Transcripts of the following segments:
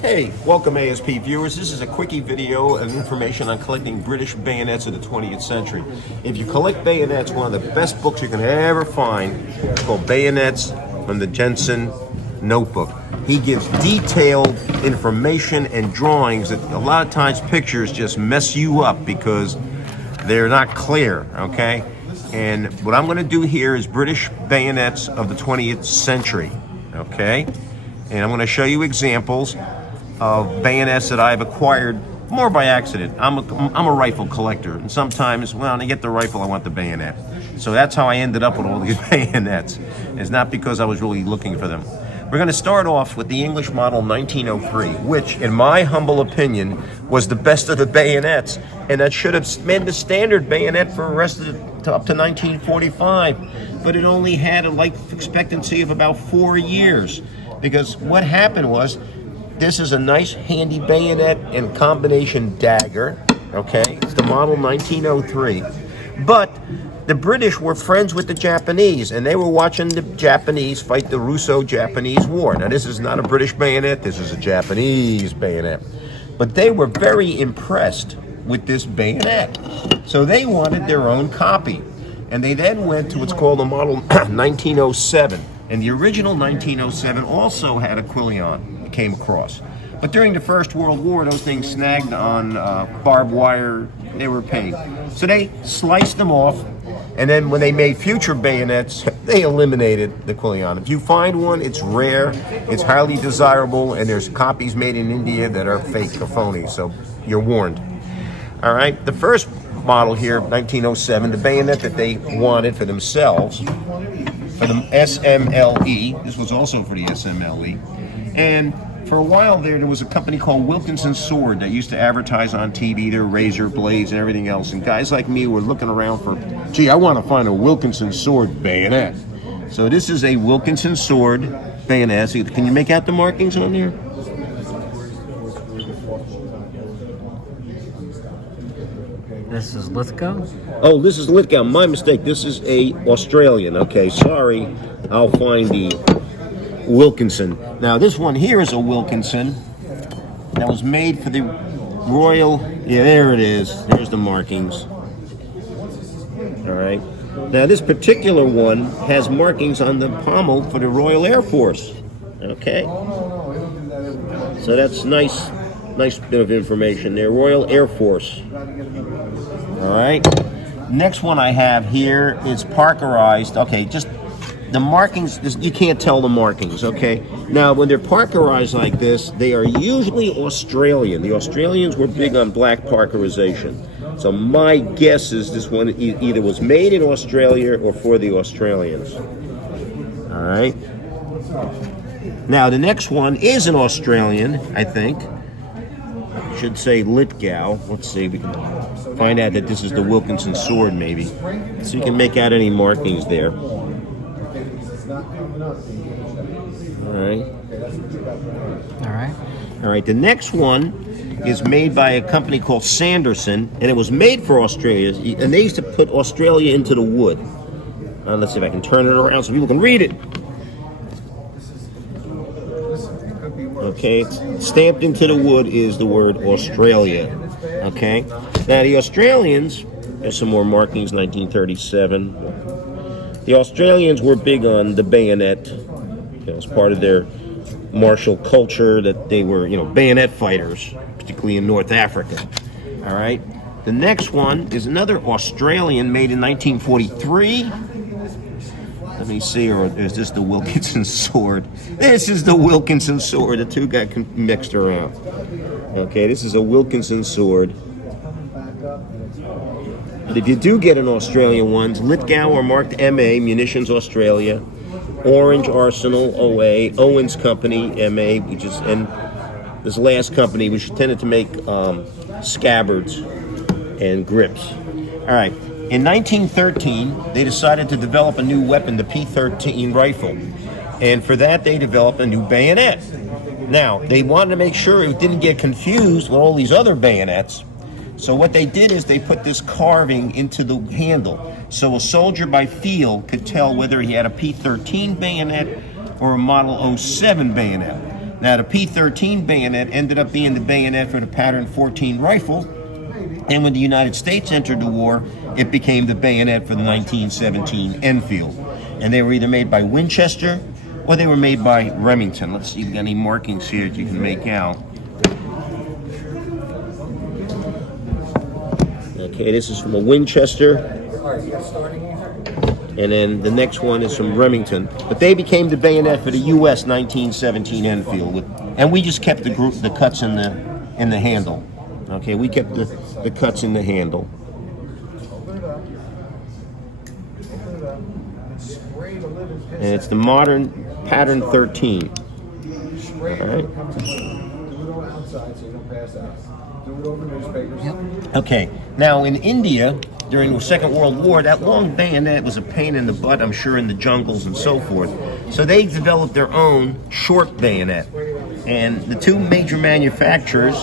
Hey, welcome ASP viewers. This is a quickie video of information on collecting British bayonets of the 20th century. If you collect bayonets, one of the best books you can ever find is called Bayonets from the Jensen Notebook. He gives detailed information and drawings that a lot of times pictures just mess you up because they're not clear, okay? And what I'm going to do here is British bayonets of the 20th century, okay? And I'm going to show you examples of bayonets that I've acquired more by accident. I'm a rifle collector, and sometimes, well, when I get the rifle, I want the bayonet. So that's how I ended up with all these bayonets. It's not because I was really looking for them. We're going to start off with the English model 1903, which, in my humble opinion, was the best of the bayonets, and that should have been the standard bayonet for the rest of up to 1945. But it only had a life expectancy of about 4 years, because what happened was, this is a nice handy bayonet and combination dagger, okay? It's the model 1903. But the British were friends with the Japanese, and they were watching the Japanese fight the Russo-Japanese War. Now, this is not a British bayonet, this is a Japanese bayonet. But they were very impressed with this bayonet. So they wanted their own copy. And they then went to what's called the model 1907. And the original 1907 also had a quillion. Came across. But during the First World War, those things snagged on barbed wire. They were a pain. So they sliced them off, and then when they made future bayonets, they eliminated the quillion. If you find one, it's rare, it's highly desirable, and there's copies made in India that are fake or phony, so you're warned. All right, the first model here, 1907, the bayonet that they wanted for themselves, for the SMLE, this was also for the SMLE, and for a while there was a company called Wilkinson Sword that used to advertise on TV, their razor blades and everything else. And guys like me were looking around for, gee, I want to find a Wilkinson Sword bayonet. So this is a Wilkinson Sword bayonet. So can you make out the markings on there? This is Lithgow? Oh, this is Lithgow. My mistake. This is a Australian. Okay, sorry. I'll find the Wilkinson. Now this one here is a Wilkinson that was made for the Royal, yeah, there it is. There's the markings. All right. Now this particular one has markings on the pommel for the Royal Air Force. Okay. So that's nice bit of information there. Royal Air Force. All right. Next one I have here is Parkerized. Okay, just the markings, you can't tell the markings, okay? Now, when they're Parkerized like this, they are usually Australian. The Australians were big on black Parkerization. So my guess is this one either was made in Australia or for the Australians. All right. Now, the next one is an Australian, I think. I should say Lithgow. Let's see if we can find out that this is the Wilkinson Sword, maybe. So you can make out any markings there. All right, the next one is made by a company called Sanderson, and it was made for Australia, and they used to put Australia into the wood. Let's see if I can turn it around so people can read it. Okay, stamped into the wood is the word Australia. Okay, now the Australians, there's some more markings, 1937. The Australians were big on the bayonet. It was part of their martial culture that they were, bayonet fighters, particularly in North Africa. All right. The next one is another Australian made in 1943. Let me see, or is this the Wilkinson Sword? This is the Wilkinson Sword. The two got mixed around. Okay, this is a Wilkinson Sword. But if you do get an Australian one, Lithgow are marked MA, Munitions Australia, Orange Arsenal OA, Owens Company MA, and this last company, which tended to make scabbards and grips. All right. In 1913, they decided to develop a new weapon, the P13 rifle. And for that, they developed a new bayonet. Now, they wanted to make sure it didn't get confused with all these other bayonets. So what they did is they put this carving into the handle. So a soldier by feel could tell whether he had a P13 bayonet or a Model 07 bayonet. Now, the P13 bayonet ended up being the bayonet for the pattern 14 rifle, and when the United States entered the war, it became the bayonet for the 1917 Enfield. And they were either made by Winchester or they were made by Remington. Let's see if we got any markings here that you can make out. Okay, this is from a Winchester. And then the next one is from Remington. But they became the bayonet for the U.S. 1917 Enfield. And we just kept the cuts in the handle. Okay, we kept the cuts in the handle. And it's the modern pattern 13. All right. Okay, now in India, during the Second World War, that long bayonet was a pain in the butt, I'm sure, in the jungles and so forth. So they developed their own short bayonet. And the two major manufacturers,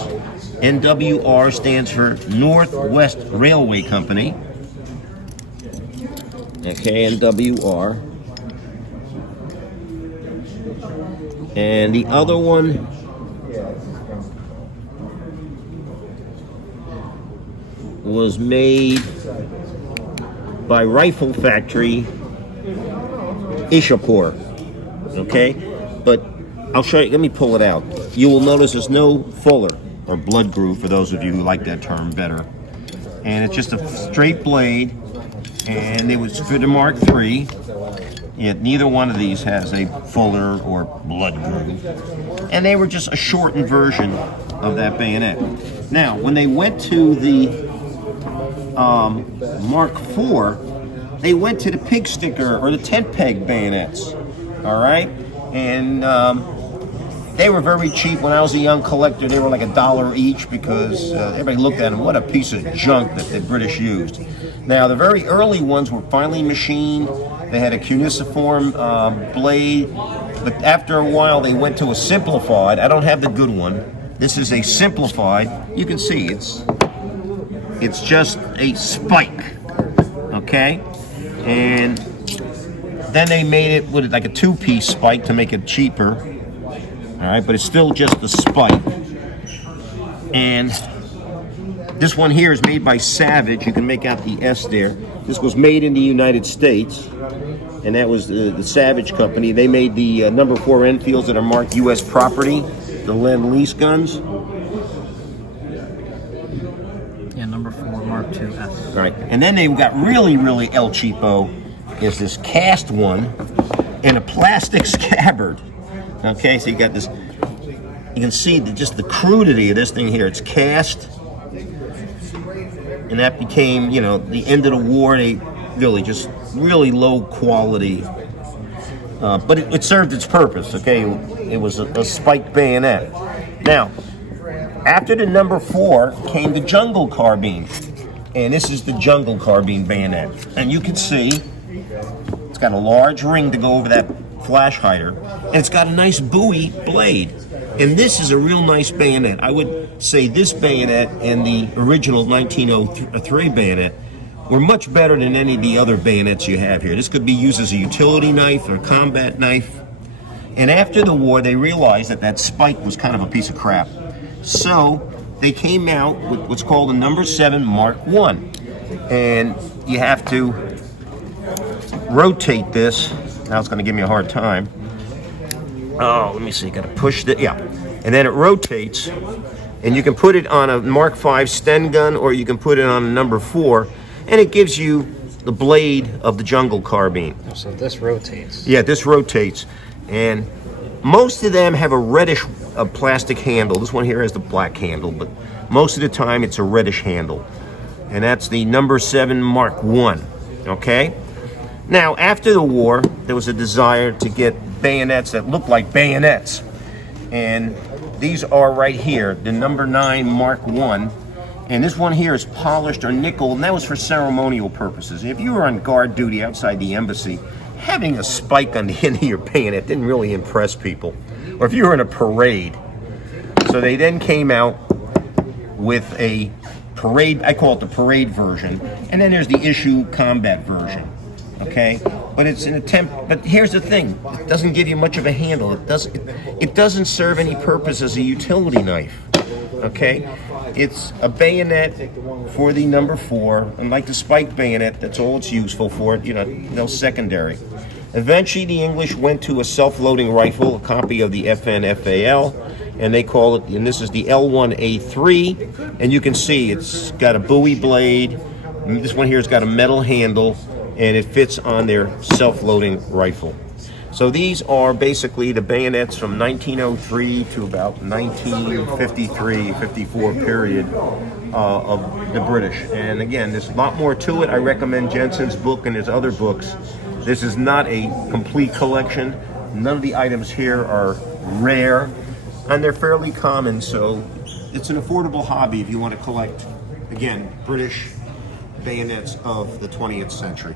NWR stands for Northwest Railway Company. Okay, NWR. And the other one was made by Rifle Factory Ishapur. Okay, but I'll show you. Let me pull it out. You will notice there's no fuller or blood groove for those of you who like that term better. And it's just a straight blade, and it was for the Mark III. Yet neither one of these has a fuller or blood groove. And they were just a shortened version of that bayonet. Now, when they went to the Mark IV, they went to the pig sticker or the tent peg bayonets. All right? And they were very cheap. When I was a young collector, they were like $1 each because everybody looked at them. What a piece of junk that the British used. Now, the very early ones were finely machined. They had a cuneiform blade, but after a while they went to a simplified. I don't have the good one. This is a simplified. You can see it's just a spike, okay? And then they made it with like a two-piece spike to make it cheaper. All right, but it's still just a spike. And this one here is made by Savage. You can make out the S there. This was made in the United States, and that was the Savage company. They made the number 4 Enfields that are marked U.S. property, the Lend-Lease guns. Yeah, number 4, Mark II S. Right, and then they got really, really El Cheapo, is this cast one in a plastic scabbard. Okay, so you got this, you can see just the crudity of this thing here. It's cast, and that became, you know, the end of the war. They really just really low quality, but it served its purpose. Okay, it was a spiked bayonet. Now, after the number 4 came the jungle carbine, and this is the jungle carbine bayonet. And you can see it's got a large ring to go over that flash hider, and it's got a nice buoy blade. And this is a real nice bayonet. I would say this bayonet and the original 1903 bayonet were much better than any of the other bayonets you have here. This could be used as a utility knife or a combat knife. And after the war, they realized that that spike was kind of a piece of crap. So they came out with what's called a number 7 Mark I. And you have to rotate this. Now it's going to give me a hard time. Oh, let me see. Got to push the, yeah. And then it rotates, and you can put it on a Mark V Sten gun, or you can put it on a number 4, and it gives you the blade of the jungle carbine. So this rotates. Yeah, this rotates, and most of them have a reddish plastic handle. This one here has the black handle, but most of the time it's a reddish handle, and that's the number 7 Mark I. Okay. Now, after the war, there was a desire to get bayonets that look like bayonets. And these are right here, the number 9 Mark I. And this one here is polished or nickel, and that was for ceremonial purposes. If you were on guard duty outside the embassy, having a spike on the end of your bayonet didn't really impress people. Or if you were in a parade. So they then came out with a parade, I call it the parade version. And then there's the issue combat version. Okay, but it's an attempt. But here's the thing: it doesn't give you much of a handle. It doesn't serve any purpose as a utility knife. Okay, it's a bayonet for the number 4, unlike the spike bayonet. That's all it's useful for. You know, no secondary. Eventually, the English went to a self-loading rifle, a copy of the FN-FAL, and they call it. And this is the L1A3, and you can see it's got a bowie blade. This one here has got a metal handle, and it fits on their self-loading rifle. So these are basically the bayonets from 1903 to about 1953, 54 period of the British. And again, there's a lot more to it. I recommend Jensen's book and his other books. This is not a complete collection. None of the items here are rare, and they're fairly common. So it's an affordable hobby if you want to collect, again, British bayonets of the 20th century.